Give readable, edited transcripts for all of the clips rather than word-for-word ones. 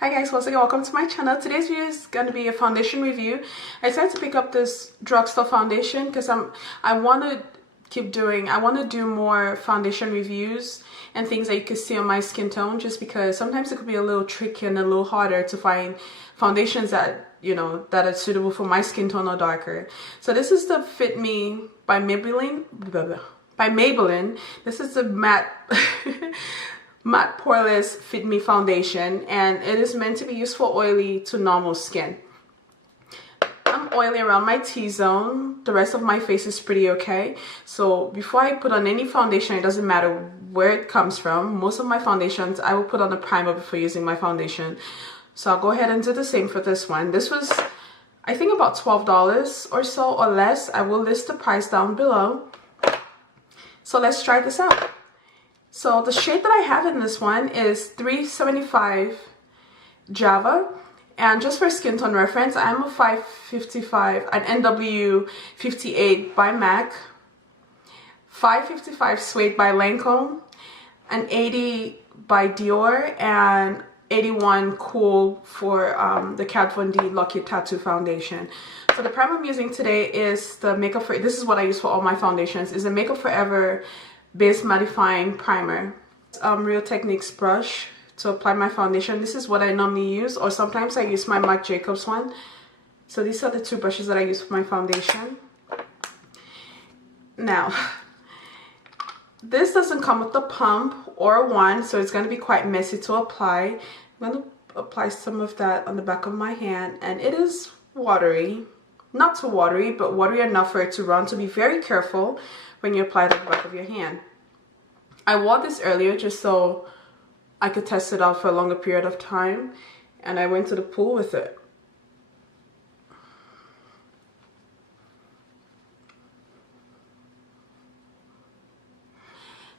Hi guys, once again welcome to my channel. Today's video is going to be a foundation review. I decided to pick up this drugstore foundation because I want to do more foundation reviews and things that you can see on my skin tone, just because sometimes it could be a little tricky and a little harder to find foundations that that are suitable for my skin tone or darker. So this is the Fit Me by Maybelline. This is the matte matte Poreless Fit Me foundation, and it is meant to be used for oily to normal skin. I'm oily around my T-zone. The rest of my face is pretty okay. So before I put on any foundation, it doesn't matter where it comes from. Most of my foundations, I will put on a primer before using my foundation. So I'll go ahead and do the same for this one. This was, I think, about $12 or so or less. I will list the price down below. So let's try this out. So the shade that I have in this one is 375 Java, and just for skin tone reference, I am a 555, an NW 58 by MAC, 555 Suede by Lancome, an 80 by Dior, and 81 Cool for the Kat Von D Lucky Tattoo foundation. So the primer I'm using today is the Makeup For, this is what I use for all my foundations, is a Makeup Forever Base Mattifying Primer. Real Techniques brush to apply my foundation. This is what I normally use, or sometimes I use my Marc Jacobs one. So these are the two brushes that I use for my foundation. Now, this doesn't come with a pump or a wand, so it's going to be quite messy to apply. I'm going to apply some of that on the back of my hand, and it is watery. Not too watery, but watery enough for it to run, so be very careful when you apply it on the back of your hand. I wore this earlier just so I could test it out for a longer period of time, and I went to the pool with it.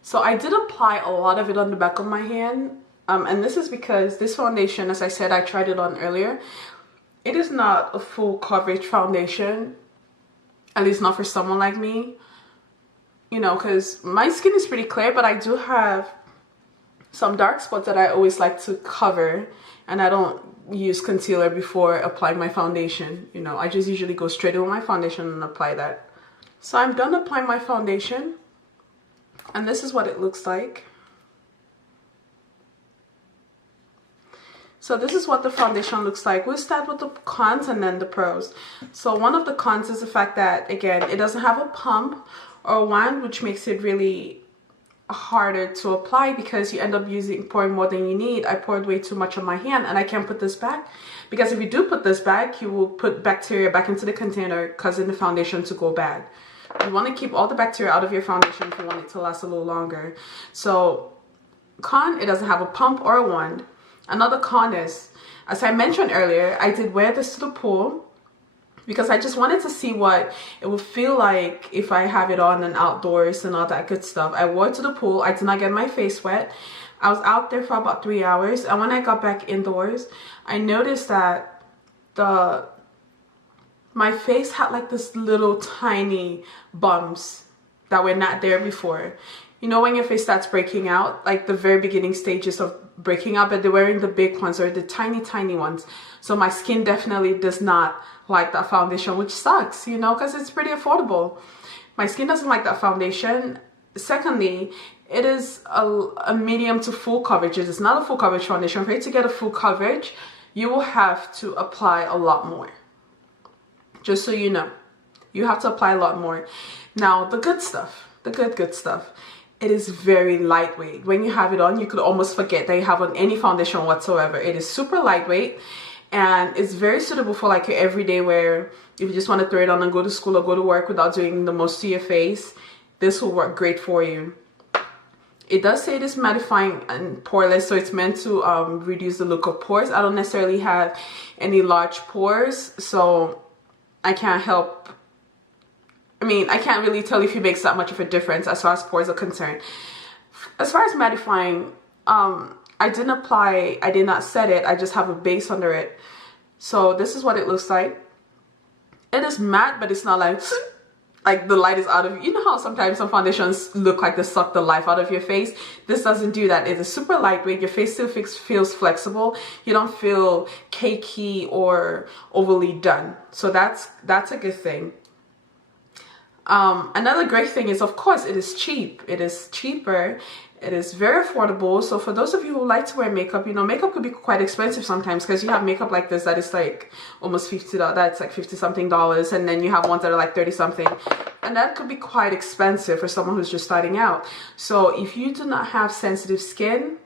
So I did apply a lot of it on the back of my hand, and this is because this foundation, as I said, I tried it on earlier. It is not a full coverage foundation, at least not for someone like me. You know, because my skin is pretty clear, but I do have some dark spots that I always like to cover, and I don't use concealer before applying my foundation. You know, I just usually go straight in with my foundation and apply that. So I'm done applying my foundation, and this is what it looks like. So this is what the foundation looks like. We'll start with the cons and then the pros. So one of the cons is the fact that, again, it doesn't have a pump or wand, which makes it really harder to apply because you end up pouring more than you need. I poured way too much on my hand, and I can't put this back, because if you do put this back, you will put bacteria back into the container, causing the foundation to go bad. You want to keep all the bacteria out of your foundation if you want it to last a little longer. So con, it doesn't have a pump or a wand. Another con is, as I mentioned earlier, I did wear this to the pool because I just wanted to see what it would feel like if I have it on and outdoors and all that good stuff. I wore it to the pool. I did not get my face wet. I was out there for about 3 hours, and when I got back indoors, I noticed that my face had like this little tiny bumps that were not there before. You know, when your face starts breaking out, like the very beginning stages of breaking out, but they're wearing the big ones or the tiny ones. So my skin definitely does not like that foundation, which sucks, you know, because it's pretty affordable. My skin doesn't like that foundation. Secondly, it is a medium to full coverage. It is not a full coverage foundation. For you to get a full coverage, you will have to apply a lot more. Just so you know, you have to apply a lot more. Now, the good stuff, the good stuff. It is very lightweight. When you have it on, you could almost forget that you have on any foundation whatsoever. It is super lightweight, and it's very suitable for like your everyday wear. If you just want to throw it on and go to school or go to work without doing the most to your face, this will work great for you. It does say it is mattifying and poreless, so it's meant to reduce the look of pores. I don't necessarily have any large pores, so I can't help. I mean, I can't really tell if it makes that much of a difference as far as pores are concerned. As far as mattifying, I did not set it. I just have a base under it. So this is what it looks like. It is matte, but it's not like like the light is out of you. Know how sometimes some foundations look like they suck the life out of your face? This doesn't do that. It is super lightweight. Your face still feels flexible. You don't feel cakey or overly done. So that's a good thing. Another great thing is, of course, it is cheap. It is cheaper. It is very affordable. So for those of you who like to wear makeup, you know, makeup could be quite expensive sometimes, because you have makeup like this that is like almost $50, that's like $50 something, and then you have ones that are like 30 something, and that could be quite expensive for someone who's just starting out. So if you do not have sensitive skin,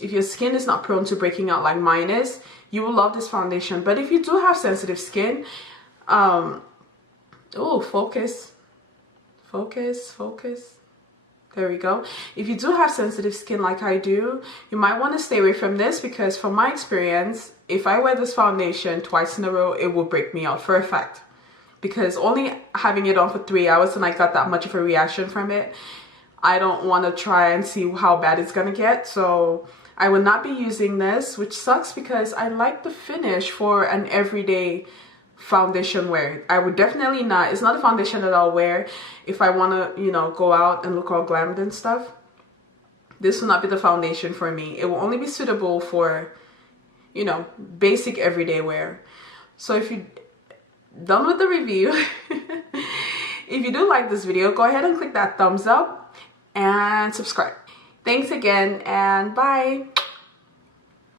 if your skin is not prone to breaking out like mine is, you will love this foundation. But if you do have sensitive skin, oh, focus. There we go. If you do have sensitive skin like I do, you might want to stay away from this, because from my experience, if I wear this foundation twice in a row, it will break me out for a fact. Because only having it on for 3 hours and I got that much of a reaction from it, I don't want to try and see how bad it's going to get. So I will not be using this, which sucks because I like the finish for an everyday foundation wear. I would definitely not, it's not a foundation that I'll wear if I want to, you know, go out and look all glammed and stuff. This will not be the foundation for me. It will only be suitable for, you know, basic everyday wear. So if you're done with the review, if you do like this video, go ahead and click that thumbs up and subscribe. Thanks again, and bye.